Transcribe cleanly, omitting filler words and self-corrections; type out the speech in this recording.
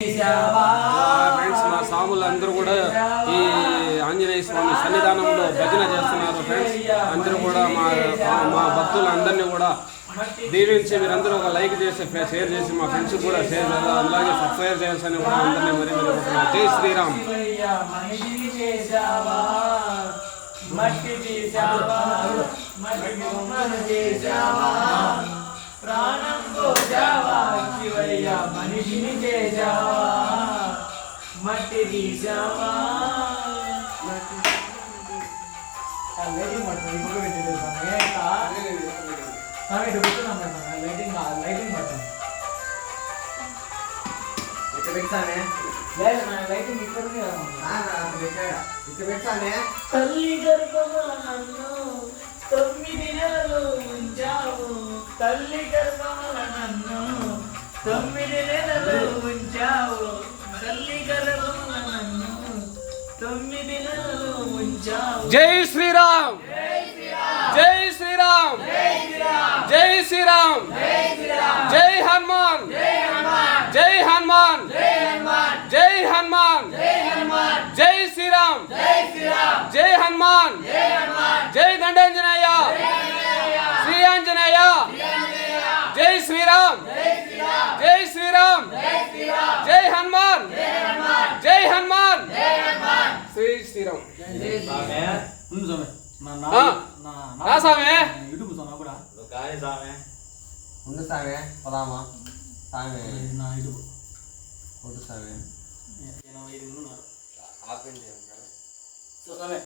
Friends మా సాములందరూ కూడా ఈ ఆంజనేయ స్వామి సన్నిధానంలో భజన చేస్తున్నారు ఫ్రెండ్స్. అందరూ కూడా మా భక్తులందరినీ కూడా దీవించి మీరందరూ ఒక లైక్ చేసి షేర్ చేసి మా ఫ్రెండ్స్ కూడా షేర్ అలాగే సబ్స్క్రైబ్ చేయాల్సిన కూడా అందరినీ మరి జై శ్రీరామ్. ప్రాణం పోజావా శివయ్య మనిషిని చేసావా మట్టి తీసావా లైటింగ్ బట్టన్ ఇప్పుడు పెట్టేది లైటింగ్ బట్టన్ లైటింగ్ ఇక్కడ తల్లి గర్భముల నన్ను 9 నెలలు ఉంచావు తల్లి గర్భముల నన్ను 9 నెలలు ఉంచావు తల్లి గర్భముల నన్ను 9 నెలలు ఉంచావు. జై శ్రీరామ్ జై శ్రీరామ్ జై శ్రీరామ్ జై హనుమాన్ జై హనుమాన్ జై హనుమాన్ జై శ్రీరామ్ జై హనుమాన్ జై దండాంజనేయ శ్రీ ఆంజనేయ జై శ్రీరామ్ జై శ్రీరామ్ జై హనుమాన్ జై హనుమాన్ శ్రీ శ్రీరామ్. సామే ఉండు సామే పదామా సామే నా ఇటు కొట్టు సామే ఆపేండి